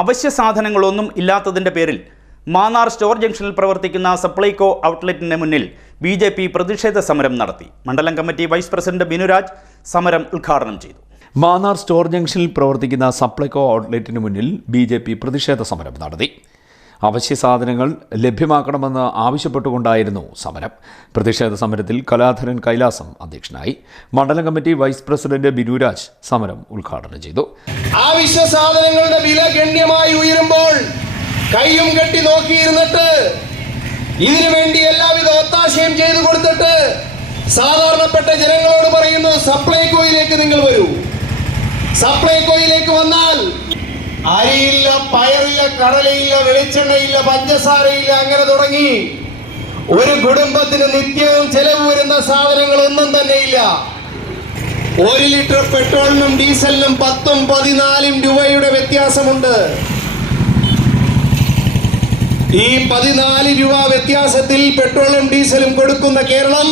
അവശ്യ സാധനങ്ങളൊന്നും ഇല്ലാത്തതിന്റെ പേരിൽ മാന്നാർ സ്റ്റോർ ജംഗ്ഷനിൽ പ്രവർത്തിക്കുന്ന സപ്ലൈകോ ഔട്ട്ലെറ്റിന് മുന്നിൽ ബി ജെ പി പ്രതിഷേധ സമരം നടത്തി. മണ്ഡലം കമ്മിറ്റി വൈസ് പ്രസിഡന്റ് ബിനുരാജ് സമരം ഉദ്ഘാടനം ചെയ്തു. മാന്നാർ സ്റ്റോർ ജംഗ്ഷനിൽ പ്രവർത്തിക്കുന്ന സപ്ലൈകോ ഔട്ട്ലെറ്റിന് മുന്നിൽ ബി പ്രതിഷേധ സമരം നടത്തി. അവശ്യ സാധനങ്ങൾ ലഭ്യമാക്കണമെന്ന് ആവശ്യപ്പെട്ടുകൊണ്ടായിരുന്നു സമരം. പ്രതിഷേധ സമരത്തിൽ കലാധരൻ കൈലാസം അധ്യക്ഷനായി. മണ്ഡലം കമ്മിറ്റി വൈസ് പ്രസിഡന്റ് ബിനുരാജ് സമരം ഉദ്ഘാടനം ചെയ്തു. ആവശ്യ സാധനങ്ങളുടെ വില ഗണ്യമായി ഉയരുമ്പോൾ കൈയും കെട്ടി നോക്കിയിരുന്നിട്ട് ഇതിനു വേണ്ടി എല്ലാവിധ ഒത്താശയും ചെയ്തു കൊടുത്തിട്ട് സാധാരണപ്പെട്ട ജനങ്ങളോട് പറയുന്നു സപ്ലൈകോയിലേക്ക് നിങ്ങൾ വരൂ. സപ്ലൈകോയിലേക്ക് വന്നാൽ അരിയില്ല പയറില്ല കടലയില്ല വെളിച്ചെണ്ണയില്ല പഞ്ചസാരയില്ല അങ്ങനെ തുടങ്ങി. ഒരു കുടുംബത്തിന് നിത്യവും ചെലവ് വരുന്ന സാധനങ്ങൾ സാധനങ്ങളൊന്നും തന്നെയില്ല. ഒരു ലിറ്റർ പെട്രോളിനും ഡീസലിനും പത്തും പതിനാലും രൂപയുടെ വ്യത്യാസമുണ്ട്. ഈ പതിനാല് രൂപ വ്യത്യാസത്തിൽ പെട്രോളും ഡീസലും കൊടുക്കുന്ന കേരളം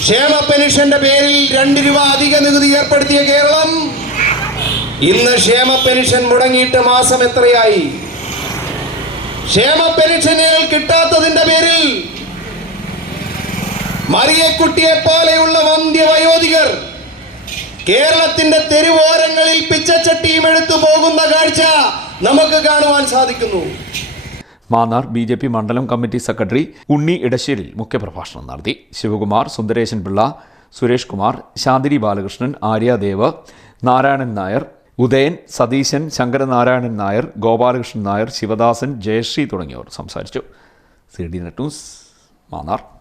ക്ഷേമ പെൻഷന്റെ പേരിൽ രണ്ട് രൂപ അധിക നികുതി ഏർപ്പെടുത്തിയ കേരളം ഇന്ന് ക്ഷേമ പെൻഷൻ മുടങ്ങിയിട്ട് മാസം എത്രയായി? ക്ഷേമ പെൻഷനുകൾ കിട്ടാത്തതിന്റെ പേരിൽ മറിയക്കുട്ടിയെ പോലെയുള്ള വന്ധ്യ വയോധികർ കേരളത്തിന്റെ തെരുവോരങ്ങളിൽ പിച്ചച്ചട്ടിയും എടുത്തു പോകുന്ന കാഴ്ച നമുക്ക് കാണുവാൻ സാധിക്കുന്നു. മാന്നാർ ബി ജെ പി മണ്ഡലം കമ്മിറ്റി സെക്രട്ടറി ഉണ്ണി ഇടശ്ശേരിൽ മുഖ്യപ്രഭാഷണം നടത്തി. ശിവകുമാർ സുന്ദരേശൻ പിള്ള സുരേഷ് കുമാർ ശാന്തിരി ബാലകൃഷ്ണൻ ആര്യാദേവ് നാരായണൻ നായർ ഉദയൻ സതീശൻ ശങ്കരനാരായണൻ നായർ ഗോപാലകൃഷ്ണൻ നായർ ശിവദാസൻ ജയശ്രീ തുടങ്ങിയവർ സംസാരിച്ചു. C D net news Mannar.